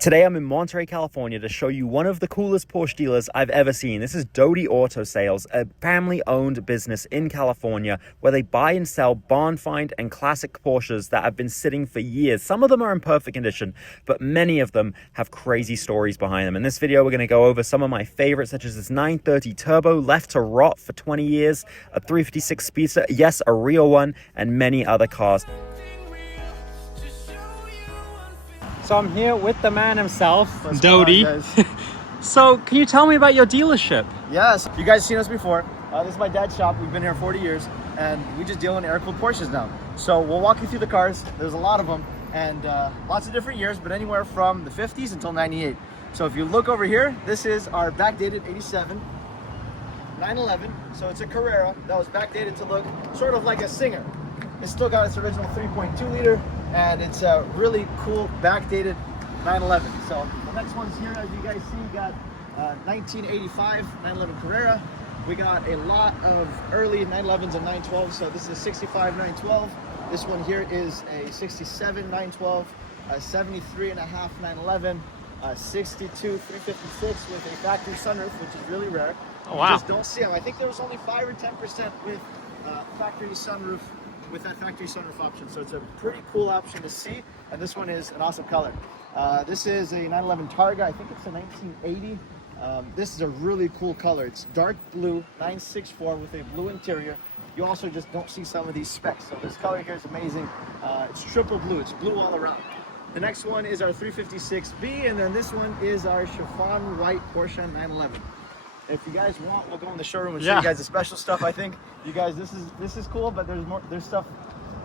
Today I'm in Monterey, California to show you one of the coolest Porsche dealers I've ever seen. This is Dodi Auto Sales, a family-owned business in California where they buy and sell barn-find and classic Porsches that have been sitting for years. Some of them are in perfect condition, but many of them have crazy stories behind them. In this video, we're going to go over some of my favorites, such as this 930 Turbo left to rot for 20 years, a 356 Speedster, yes, a real one, and many other cars. So I'm here with the man himself, Dodi. So can you tell me about your dealership? Yes, you guys seen us before. This is my dad's shop. We've been here 40 years and we just deal in air-cooled Porsches now. So we'll walk you through the cars. There's a lot of them and lots of different years, but anywhere from the 50s until 98. So if you look over here, this is our backdated 87 911. So it's a Carrera that was backdated to look sort of like a Singer. It's still got its original 3.2 liter and it's a really cool backdated 911. So the next one's here, as you guys see, got 1985 911 Carrera. We got a lot of early 911s and 912s. So this is a 65 912. This one here is a 67 912, a 73 and a half 911, a 62 356 with a factory sunroof, which is really rare. Oh, wow. You just don't see them. I think there was only 5 or 10% with factory sunroof, with that factory sunroof option. So it's a pretty cool option to see. And this one is an awesome color. This is a 911 Targa. I think it's a 1980. This is a really cool color. It's dark blue, 964 with a blue interior. You also just don't see some of these specs. So this color here is amazing. It's triple blue. It's blue all around. The next one is our 356B, and then this one is our chiffon white Porsche 911. If you guys want, we'll go in the showroom and show you guys the special stuff. I think you guys, this is cool, but there's more. There's stuff.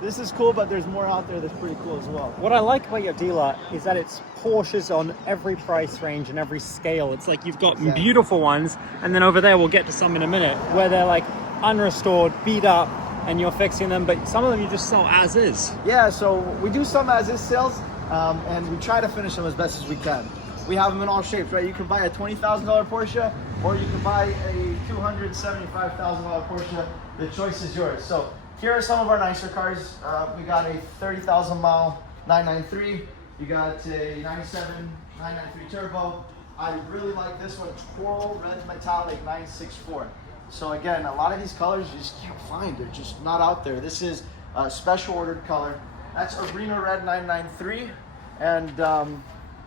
This is cool, but there's more out there that's pretty cool as well. What I like about your dealer is that it's Porsches on every price range and every scale. It's like you've got beautiful ones, and then over there, we'll get to some in a minute, where they're like unrestored, beat up, and you're fixing them, but some of them you just sell as is. Yeah, so we do some as is sales, and we try to finish them as best as we can. We have them in all shapes, right? You can buy a $20,000 Porsche, or you can buy a $275,000 Porsche. The choice is yours. So here are some of our nicer cars. We got a 30,000 mile 993. You got a 97 993 Turbo. I really like this one, coral red metallic 964. So again, a lot of these colors you just can't find. They're just not out there. This is a special ordered color. That's Arena Red 993. And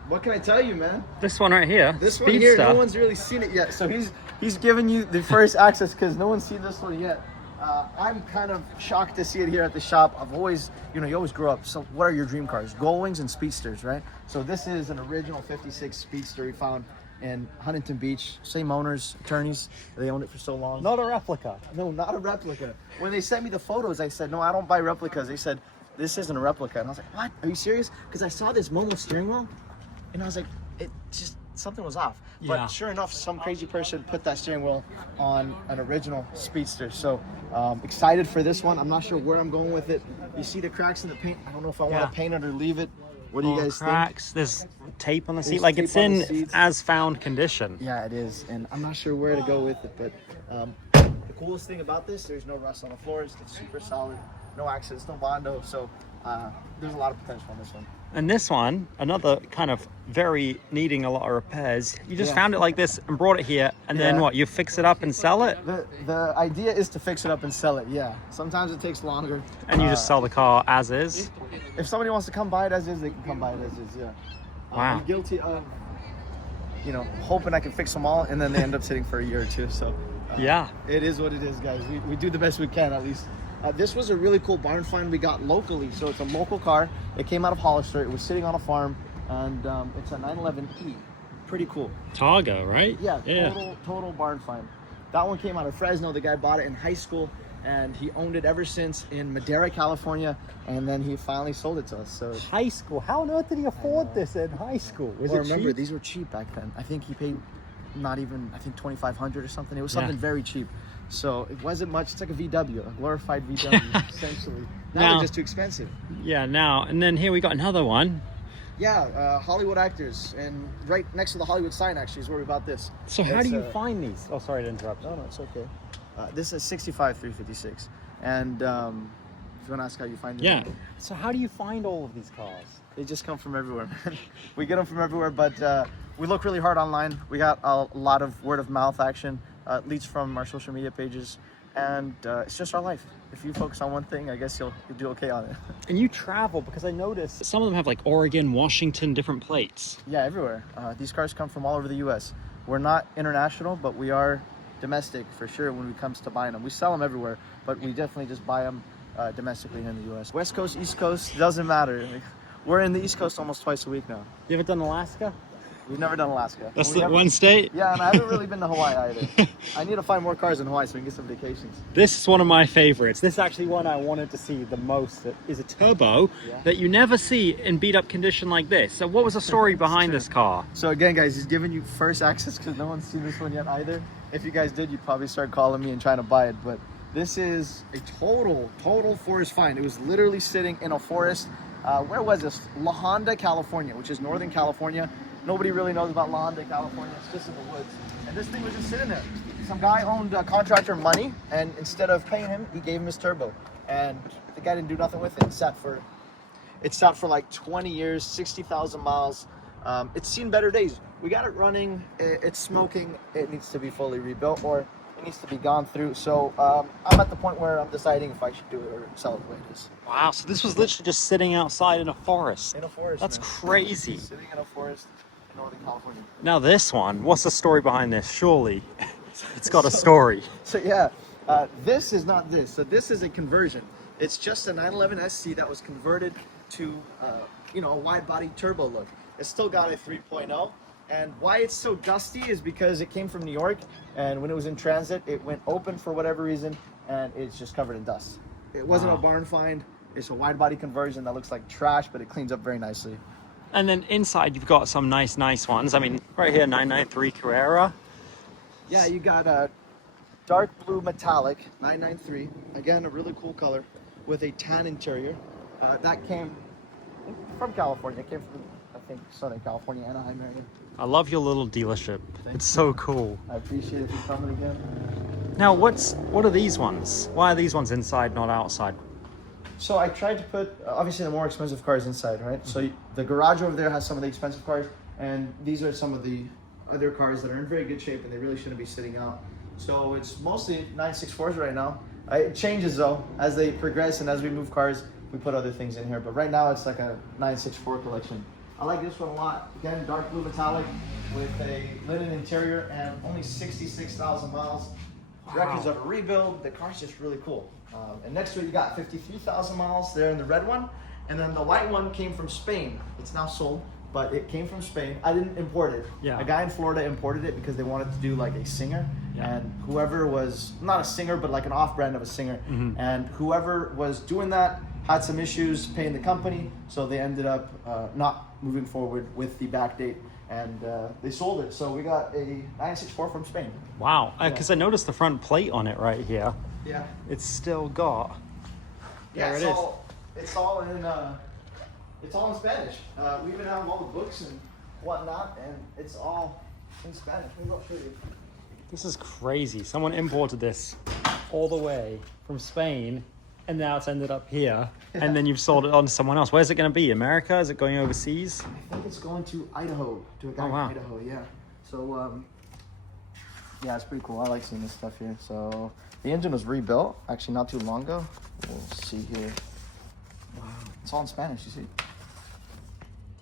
what can I tell you, man? This one right here, this Speedster. one here, no one's really seen it yet. So he's giving you the first access because no one's seen this one yet. I'm kind of shocked to see it here at the shop. I've always, you always grow up. So what are your dream cars? Goldwings and Speedsters, right? So this is an original 56 Speedster we found in Huntington Beach. Same owners, attorneys. They owned it for so long. Not a replica. No, not a replica. When they sent me the photos, I said, no, I don't buy replicas. They said, this isn't a replica. And I was like, what? Are you serious? Because I saw this Momo steering wheel. And I was like, it just, something was off. Yeah. But sure enough, some crazy person put that steering wheel on an original Speedster. So excited for this one. I'm not sure where I'm going with it. You see the cracks in the paint. I don't know if I want to paint it or leave it. What do you guys cracks. Think? There's tape on the seat. Like it's in as found condition. Yeah, it is. And I'm not sure where to go with it. But the coolest thing about this, there's no rust on the floors. It's super solid. No accidents, no Bondo. So there's a lot of potential on this one. And this one, another kind of very needing a lot of repairs. You just found it like this and brought it here, and then what? You fix it up and sell it? The idea is to fix it up and sell it, yeah. Sometimes it takes longer. And you just sell the car as is? If somebody wants to come buy it as is, they can come buy it as is, yeah. Wow. I'm guilty of, hoping I can fix them all, and then they end up sitting for a year or two. So yeah, it is what it is, guys. We do the best we can, at least. This was a really cool barn find we got locally. So it's a local car. It came out of Hollister. It was sitting on a farm, and it's a 911E. Pretty cool. Targa, right? Yeah, total barn find. That one came out of Fresno. The guy bought it in high school, and he owned it ever since in Madera, California, and then he finally sold it to us. So high school? How on earth did he afford this in high school? Remember, these were cheap back then. I think he paid not even, $2,500 or something. It was something very cheap. So it wasn't much. It's like a VW, a glorified VW, essentially. Now they're just too expensive. Yeah, now. And then here we got another one. Yeah, Hollywood actors. And right next to the Hollywood sign, actually, is where we bought this. So how do you find these? Oh, sorry to interrupt. No, it's okay. This is 65 356. And you want to ask how you find it. Yeah. So how do you find all of these cars? They just come from everywhere, man. We get them from everywhere, but we look really hard online. We got a lot of word of mouth action, leads from our social media pages, and it's just our life. If you focus on one thing, I guess you'll do okay on it. And you travel, because I noticed some of them have like Oregon, Washington, different plates. Yeah, everywhere. These cars come from all over the U.S. We're not international, but we are domestic for sure when it comes to buying them. We sell them everywhere, but we definitely just buy them domestically here in the U.S. West Coast, East Coast, doesn't matter. We're in the East Coast almost twice a week now. You ever done Alaska? We've never done Alaska. That's the one state? Yeah, and I haven't really been to Hawaii either. I need to find more cars in Hawaii so we can get some vacations. This is one of my favorites. This is actually one I wanted to see the most. It is a turbo that you never see in beat up condition like this. So what was the story behind this car? So again, guys, he's giving you first access because no one's seen this one yet either. If you guys did, you'd probably start calling me and trying to buy it. But this is a total forest find. It was literally sitting in a forest. Where was this? La Honda, California, which is Northern California. Nobody really knows about La Honda, California. It's just in the woods. And this thing was just sitting there. Some guy owned a contractor money, and instead of paying him, he gave him his turbo. And the guy didn't do nothing with it. It sat for like 20 years, 60,000 miles. It's seen better days. We got it running. It's smoking. It needs to be fully rebuilt, or it needs to be gone through. So I'm at the point where I'm deciding if I should do it or sell it the way it is. Wow, so this was literally just sitting outside in a forest. In a forest. That's man. crazy. Sitting in a forest in Northern California. Now this one, what's the story behind this? Surely it's got a story. So yeah, this is not this. So this is a conversion. It's just a 911 SC that was converted to, a wide body turbo look. It's still got a 3.0. And why it's so dusty is because it came from New York, and when it was in transit, it went open for whatever reason, and it's just covered in dust. It wasn't a barn find. It's a wide body conversion that looks like trash, but it cleans up very nicely. And then inside you've got some nice ones. I mean, right here, 993 Carrera. Yeah, you got a dark blue metallic 993. Again, a really cool color with a tan interior. That came from California. It came from, I think, Southern California, Anaheim area. I love your little dealership. It's so cool. I appreciate it for coming again. Now, what are these ones? Why are these ones inside, not outside? So I tried to put, obviously, the more expensive cars inside, right? So the garage over there has some of the expensive cars, and these are some of the other cars that are in very good shape, and they really shouldn't be sitting out. So it's mostly 964s right now. It changes, though, as they progress, and as we move cars, we put other things in here. But right now, it's like a 964 collection. I like this one a lot. Again, dark blue metallic with a linen interior and only 66,000 miles. Wow. Records of a rebuild. The car's just really cool. And next to it, you got 53,000 miles there in the red one. And then the white one came from Spain. It's now sold, but it came from Spain. I didn't import it. Yeah. A guy in Florida imported it because they wanted to do like a singer. Yeah. And whoever was, not a singer, but like an off-brand of a singer. Mm-hmm. And whoever was doing that had some issues paying the company. So they ended up not moving forward with the back date, and they sold it. So we got a 964 from Spain. Wow, because I noticed the front plate on it right here. Yeah. It's still got. Yeah, There it is. it's all in Spanish. We even have all the books and whatnot, and it's all in Spanish. Maybe I'll show you. This is crazy. Someone imported this all the way from Spain, and now it's ended up here, and then you've sold it on to someone else. Where's it going to be? America? Is it going overseas? I think it's going to Idaho, to a guy Oh, wow. in Idaho, yeah. So, yeah, it's pretty cool. I like seeing this stuff here. So, the engine was rebuilt, actually not too long ago. We'll see here. Wow. It's all in Spanish, you see.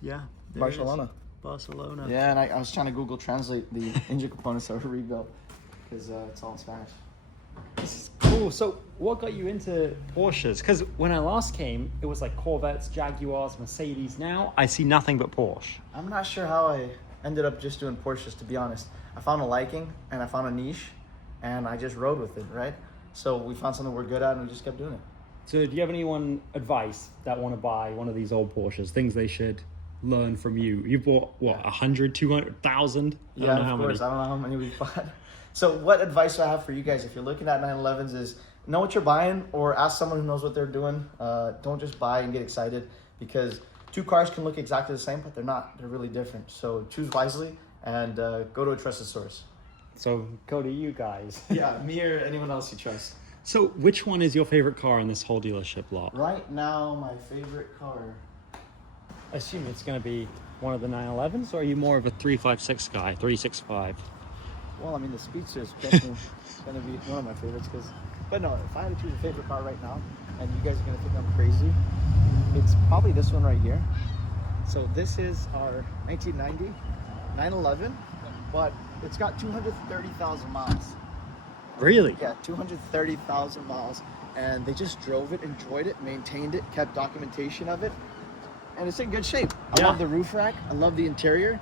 Yeah. Barcelona. Barcelona. Yeah, and I was trying to Google translate the engine components that were rebuilt, because it's all in Spanish. This is cool. So what got you into Porsches? Because when I last came, it was like Corvettes, Jaguars, Mercedes. Now I see nothing but Porsche. I'm not sure how I ended up just doing Porsches, to be honest. I found a liking, and I found a niche, and I just rode with it, right? So we found something we're good at, and we just kept doing it. So do you have anyone advice that want to buy one of these old Porsches? Things they should learn from you? You bought, what, 100, 200,000? Yeah, of course. I don't know how many we bought. So what advice I have for you guys, if you're looking at 911s, is know what you're buying, or ask someone who knows what they're doing. Don't just buy and get excited, because two cars can look exactly the same, but they're not. They're really different. So choose wisely, and go to a trusted source. So go to you guys. Yeah, me or anyone else you trust. So which one is your favorite car in this whole dealership lot? Right now, my favorite car. I assume it's going to be one of the 911s, or are you more of a 356 guy, 365? Well, I mean, the Speedster is definitely going to be one of my favorites. But no, if I had to choose a favorite car right now, and you guys are going to think I'm crazy, it's probably this one right here. So this is our 1990 911, but it's got 230,000 miles. Really? Yeah, 230,000 miles. And they just drove it, enjoyed it, maintained it, kept documentation of it. And it's in good shape. I love the roof rack. I love the interior.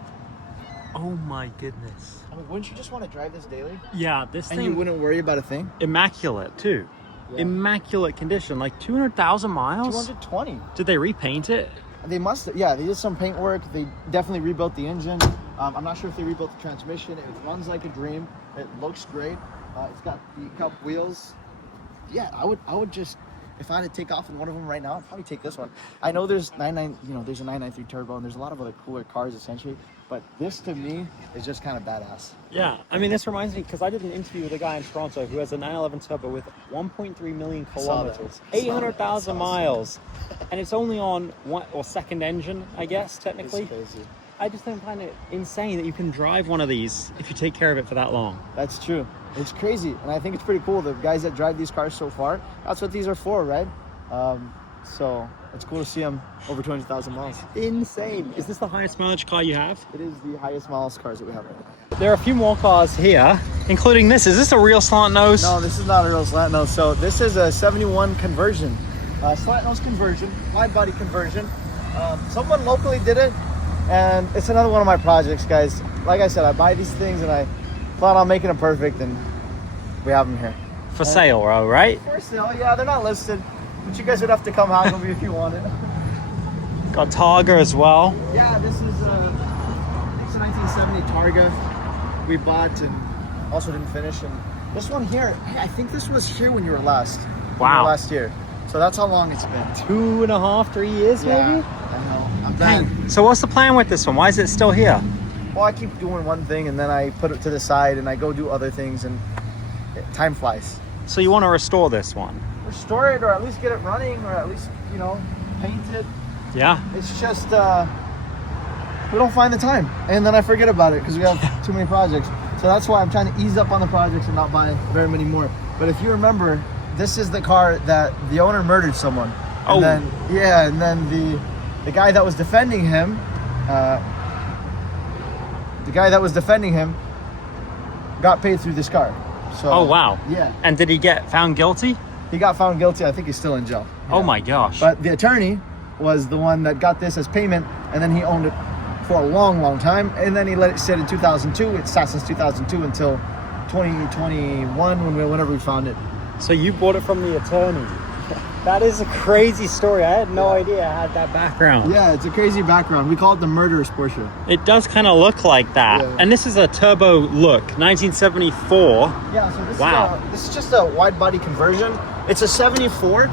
Oh my goodness. I mean, wouldn't you just want to drive this daily? Yeah, this And thing... you wouldn't worry about a thing? Immaculate, too. Yeah. Immaculate condition. Like 200,000 miles? 220. Did they repaint it? They must have. Yeah, they did some paint work. They definitely rebuilt the engine. I'm not sure if they rebuilt the transmission. It runs like a dream. It looks great. It's got the cup wheels. Yeah, I would just, if I had to take off in one of them right now, I'd probably take this one. I know there's there's a 993 turbo, and there's a lot of other cooler cars essentially, but this to me is just kind of badass. Yeah, I mean, this reminds me, because I did an interview with a guy in Toronto who has a 911 turbo with 1.3 million kilometers, 800,000 miles, and it's only on second engine, I guess, technically. It's crazy. I just don't find it insane that you can drive one of these if you take care of it for that long. That's true. It's crazy, and I think it's pretty cool. The guys that drive these cars so far, that's what these are for, right? So it's cool to see them over 200,000 miles. Insane. Is this the highest mileage car you have? It is the highest miles cars that we have right now. There are a few more cars here, including this. Is this a real slant nose? No, this is not a real slant nose. So this is a 71 conversion. Slant nose conversion, wide body conversion. Someone locally did it, and it's another one of my projects, guys. Like I said, I buy these things and I plan on making them perfect, and we have them here. For sale, right? For sale, yeah. They're not listed, but you guys would have to come haggle me if you wanted. Got Targa as well. Yeah, this is I think it's a 1970 Targa we bought and also didn't finish. And this one here, I think this was here when you were last. Wow. Last year. So that's how long it's been. 2.5, 3 years, maybe? I know. I'm bad. Dang. So what's the plan with this one? Why is it still here? Well, I keep doing one thing and then I put it to the side and I go do other things, and time flies. So you want to restore this one? Restore it, or at least get it running, or at least, paint it. Yeah. It's just, we don't find the time. And then I forget about it because we have too many projects. So that's why I'm trying to ease up on the projects and not buy very many more. But if you remember, this is the car that the owner murdered someone. And then the guy that was defending him, got paid through this car. So, oh, wow. Yeah. And did he get found guilty? He got found guilty. I think he's still in jail. Yeah. Oh my gosh. But the attorney was the one that got this as payment, and then he owned it for a long, long time. And then he let it sit in 2002. It sat since 2002 until 2021 whenever we found it. So you bought it from the attorney. That is a crazy story. I had no idea I had that background. Yeah, it's a crazy background. We call it the murderous Porsche. It does kind of look like that. Yeah. And this is a turbo look, 1974. Yeah, so this is just a wide body conversion. It's a 74.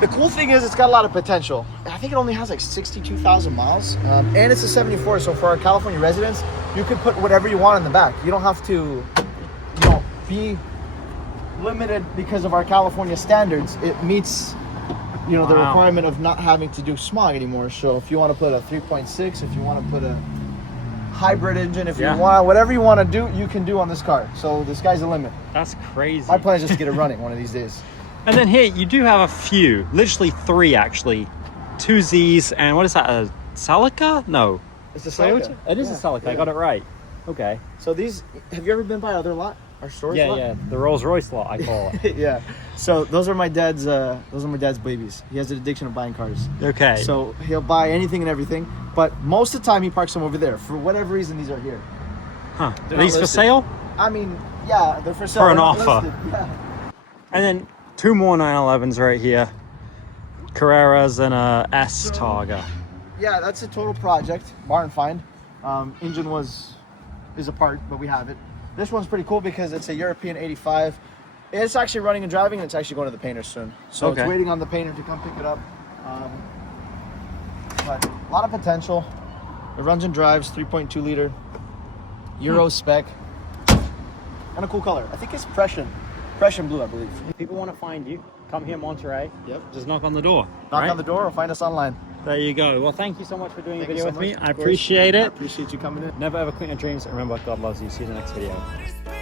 The cool thing is it's got a lot of potential. I think it only has like 62,000 miles. And it's a 74, so for our California residents, you could put whatever you want in the back. You don't have to, be limited because of our California standards. It meets, the requirement of not having to do smog anymore. So if you want to put a 3.6, if you want to put a hybrid engine, if you want, whatever you want to do, you can do on this car. So the sky's the limit. That's crazy. My plan is just to get it running one of these days. And then here, you do have a few, literally 3 actually. 2 Zs, and what is that, a Celica? No. It's a Celica. It is a Celica, I got it right. Okay. So these, have you ever been by other lot? Our storage lot? Yeah, the Rolls Royce lot, I call it. Yeah. So those are my dad's babies. He has an addiction of buying cars. Okay. So he'll buy anything and everything, but most of the time he parks them over there. For whatever reason, these are here. Huh. Are these for sale? I mean, yeah, they're for sale. For an offer. Yeah. And then 2 more 911s right here. Carreras and a S Targa. Yeah, that's a total project. Barn find. Engine is apart, but we have it. This one's pretty cool because it's a European 85. It's actually running and driving, and it's actually going to the painter soon. So It's waiting on the painter to come pick it up. But a lot of potential. It runs and drives, 3.2 liter, Euro spec, and a cool color. I think it's Prussian. Prussian blue, I believe. If people want to find you, come here, Monterey. Yep. Just knock on the door. Knock right? on the door or find us online. There you go. Well, thank you so much for doing Thank a you video so with me. much, I of course. appreciate I it. appreciate you coming in. Never ever quit your dreams. Remember, God loves you. See you in the next video.